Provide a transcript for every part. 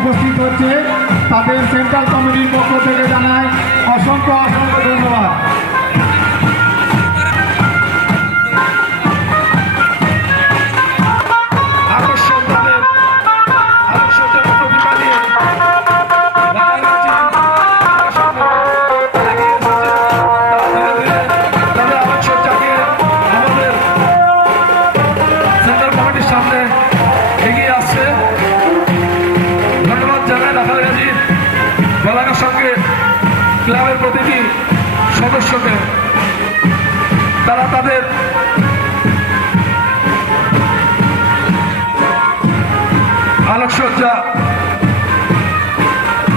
উপস্থিত হচ্ছে তাদের সেন্ট্রাল কমিটির পক্ষ থেকে জানাই অসংখ্য অসংখ্য ধন্যবাদ। ক্লাবের প্রতিটি সদস্যকে তারা তাদের আলোকসজ্জা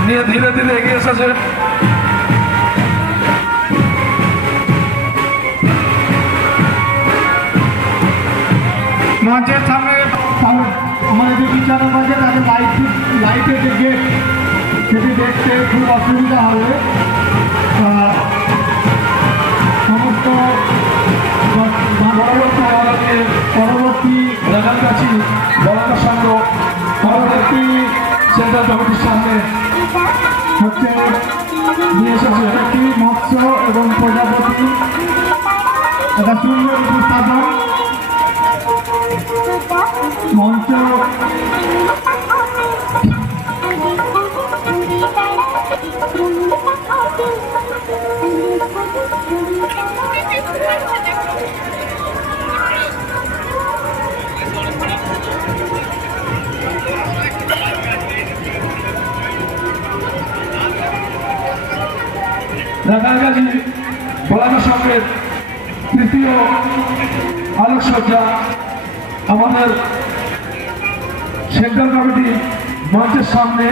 নিয়ে ধীরে ধীরে এগিয়ে এসেছে। মঞ্চের সামনে আমাদের যে বিচারক আছে তাদের লাইটের যে গেট সেটি দেখতে খুব অসুবিধা হবে। সমস্ত পরবর্তী কাছাকাছি বলাকা সংঘ পরবর্তী সেন্ট্রাল কমিটির সামনে হচ্ছে নিয়ে এসেছে একটি মৎস্য এবং প্রজাপতি একটা সুন্দর উপস্থাপন মঞ্চ রাঙাগাছি বলাকা সংঘের তৃতীয় আলোকসজ্জা আমাদের সেন্ট্রাল কমিটি মঞ্চের সামনে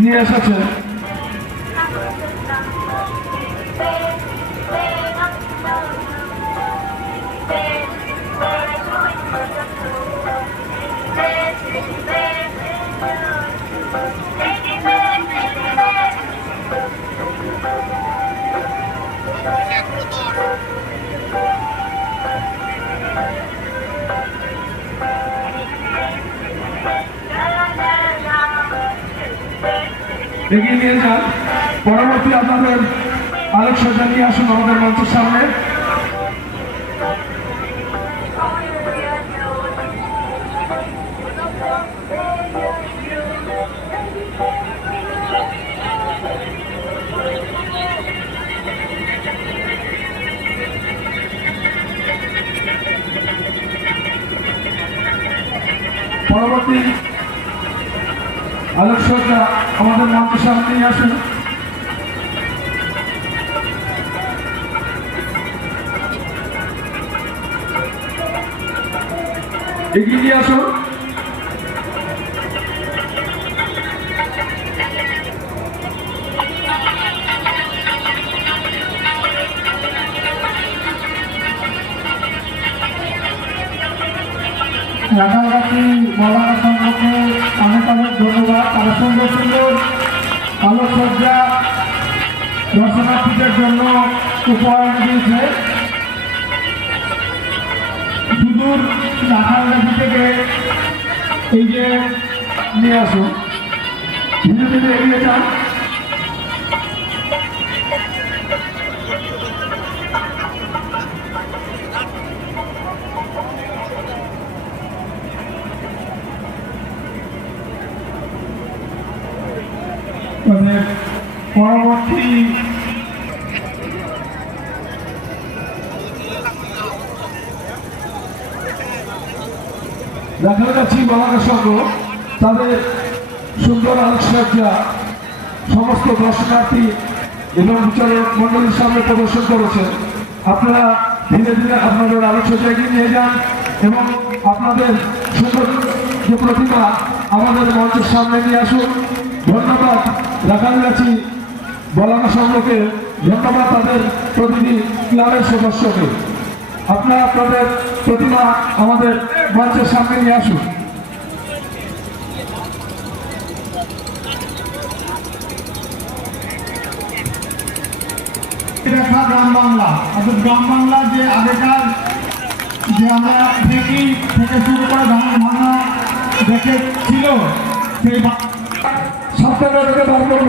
নিয়ে এসেছে। এগিয়ে নিয়ে যান, পরবর্তী আপনাদের আলোকসজ্জা নিয়ে আসুন আমাদের মঞ্চের সামনে। পরবর্তী আলোকসজ্জা আমাদের মঞ্চের সামনে নিয়ে আসুন। এগিয়ে নিয়ে আসুন। রাঙাগাছি বলাকা সংঘকে অনেক অনেক ধন্যবাদ। তারা সুন্দর সুন্দর আলোকসজ্জা দর্শনার্থীদের জন্য উপহার দিয়েছে। সুদূর রাঙাগাছি থেকে এই যে নিয়ে আসুন, ধীরে ধীরে এগিয়ে যান। পরবর্তী রাঙাগাছি বলাকা সংঘ তাদের সুন্দর আলোকসজ্জা সমস্ত দর্শনার্থী এবং বিচারক মন্ডলীর সামনে প্রদর্শন করেছেন। আপনারা ধীরে ধীরে আপনাদের আলোকসজ্জা এগিয়ে নিয়ে যান এবং আপনাদের সুন্দর যে প্রতিমা আমাদের মঞ্চের সামনে নিয়ে আসুন। ধন্যবাদ রাঙাগাছি বলাকা সংঘকে, ধন্যবাদ তাদের প্রতিটি ক্লাবের সদস্যকে। আপনারা আপনাদের প্রতিমা আমাদের মঞ্চের সামনে নিয়ে আসুন। গ্রাম বাংলা অর্থাৎ গ্রাম বাংলা যে আগেকার যে আমরা ঢেকি থেকে শুরু করে ধান ভাঙা দেখেছিল সেই সাবধানে বার করবেন।